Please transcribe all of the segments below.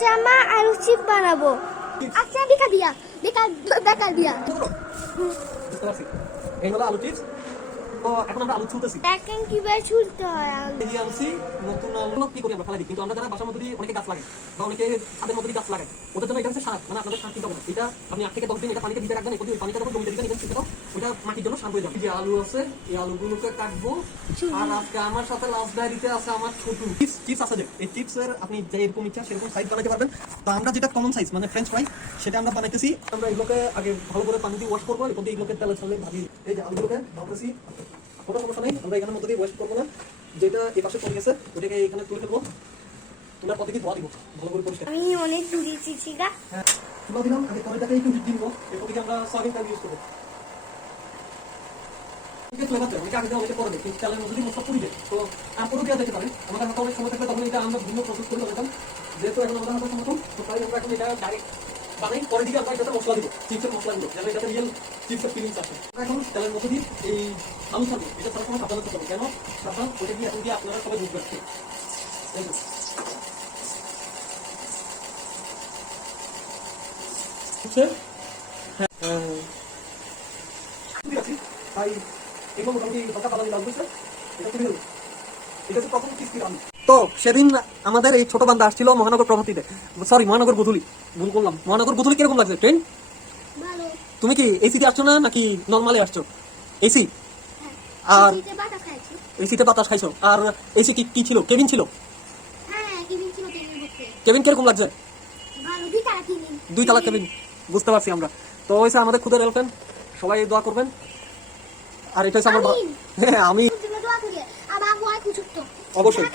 আচ্ছা মা আলু চিপ বানাবো। আচ্ছা বেকার দিয়া বেকার দিয়া বুঝতে পারছি। এই হলো আলু চিপস। তো এখন আমরা আলু ছুলতেছি। এখন কিভাবে ছুলতে হয় আলু? এই যে আনছি নতুন আলু কি করি আমরা ফেলাই দিই, কিন্তু আমরা যারা বাসার মধ্যে দিয়ে অনেকে গাছ লাগাই বা অনেকে ছাদের মধ্যে দিয়ে গাছ লাগাই, ওদের জন্য এটা হচ্ছে সার, মানে আপনাদের সার কিনতে হবে না। এটা আপনি 8 থেকে 10 দিন এটা পানিতে ভিজে রাখবেন, ওই পানিটা যখন জমিতে দিবেন এটা শীত ওইটা মাটির জন্য সার হয়ে যাবে। এই যে আলু আছে, এই আলুগুলোকে কাটবো। আর আজকে আমার সাথে লাস্ট ডায়েরিতে আছে আমার ছোট চিপস আছে, যে এই চিপসের আপনি যে এরকম ইচ্ছা সেরকম সাইজ বানাতে পারবেন। তো আমরা যেটা কমন সাইজ মানে ফ্রেঞ্চ ফ্রাই সেটা আমরা বানাইতেছি। আমরা এগুলোকে আগে ভালো করে পানি দিয়ে ওয়াশ করবো, এরপর দিয়ে এগুলোকে তেলে ছাড়লে ভাজি। এই যে আলুগুলোকে ভাবতেছি কোনো সমস্যা নেই, আমরা এখানের মধ্যে দিয়ে ওয়েস্ট করবো না। যেটা এই পাশে পড়ে গেছে ওটাকে এখানে তুলে ফেলবো, তোমরা পথে ধোয়া দিব ভালো করে পরিষ্কার। আমি অনেক দূরে চিছি গা। হ্যাঁ তুলা দিলাম, আগে পরেটাকে একটু হিট দিব, এরপর দিকে আমরা সয়াবিন তেল ইউজ করবো। ফ্লেভার দেয় অনেকে আগে দেওয়া অনেকে পরে দেয়, কিন্তু তেলের মধ্যে দিয়ে মশলা পুড়ি যায়। তো তারপরেও দেওয়া যেতে পারে, আমাদের হাতে অনেক সময় থাকলে তখন এটা আমরা ভিন্ন প্রসেস করে নিতাম। যেহেতু এখন আমাদের হাতে সমর্থন, তো তাই আমরা এখন এটা ডাইরেক্ট বানাই, পরে দিকে আমরা এটাতে মশলা দিব, চিপসের মশলা দিব, যেন এটাতে রিয়েল চিপসের ফিলিংস আসে। এখন তেলের মধ্যে দিয়ে এই আলু ছাড়বো, এটা ছাড়ার সময় সাবধান করতে হবে, কেন সাবধান ওইটা দিয়ে এখন দিয়ে আপনারা সবাই বুঝবেন। তাই এগুলো মোটামুটি হালকা পালানি লাল হয়েছে, এটা তুলে দেবো। এটা হচ্ছে প্রথম কিস্তি রান্না। তো সেদিন আমাদের এই ছোট বান্দা আসছিল মহানগর প্রভাতীতে, সরি মহানগর গোধূলি, ভুল করলাম। মহানগর গোধূলি কিরকম লাগছে ট্রেন? ভালো। তুমি কি এসিতে আসছো না নাকি নরমালে আসছো? এসি। আর এসিতে বাতাস খাইছো। আর এসি কি ছিল? কেবিন ছিল? হ্যাঁ কেবিন ছিল, কেবিন করতে কেবিন কিরকম লাগছে? ভালো। দুই তালা কেবিন। 2 তলা কেবিন, বুঝতে পারছি আমরা। তো হয়েছে আমাদের খুদের এরোপ্লেন, সবাই দোয়া করবেন। আর এটা হচ্ছে আমার হ্যাঁ আমি অবশ্যই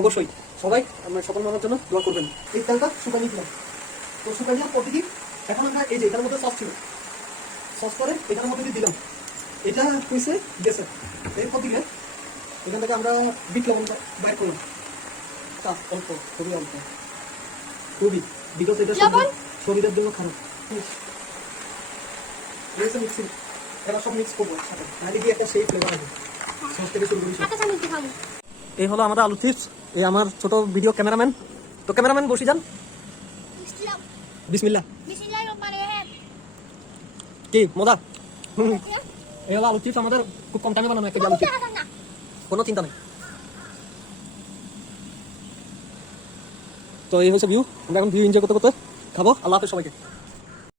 অবশ্যই সবাই আমরা সকল মানুষের জন্য দোয়া করবেন। এই তেলটা শুকাই নিলাম, তো শুকাই নেওয়ার পর কি এখন আমরা এই যে এটার মধ্যে সস ছিল, সস করে এটার মধ্যে দিয়ে দিলাম, এটা হয়েছে গেছে। এরপর দিকে এখান থেকে আমরা বিট লবণটা বাইর করলাম, তা অল্প, খুবই অল্প, খুবই, বিকজ এটা শরীরের জন্য খারাপ। মিক্সিং এবার সব মিক্স করবো একসাথে, নাহলে গিয়ে একটা সেই ফ্লেভার আসবে। সস থেকে শুরু করি। এই হলো আমাদের আলু চিপস। এই আমার ছোট ভিডিও ক্যামেরাম্যান। তো ক্যামেরাম্যান বসে যান। বিসমিল্লাহ। কি মজা। এই হলো আলু চিপস, আমাদের খুব কম টাইমে বানানো একটা আলু চিপস, কোনো চিন্তা নেই। তো এই হচ্ছে ভিউ, আমরা এখন ভিউ এনজয় করতে করতে খাবো। আল্লাহ হাফেজ সবাইকে।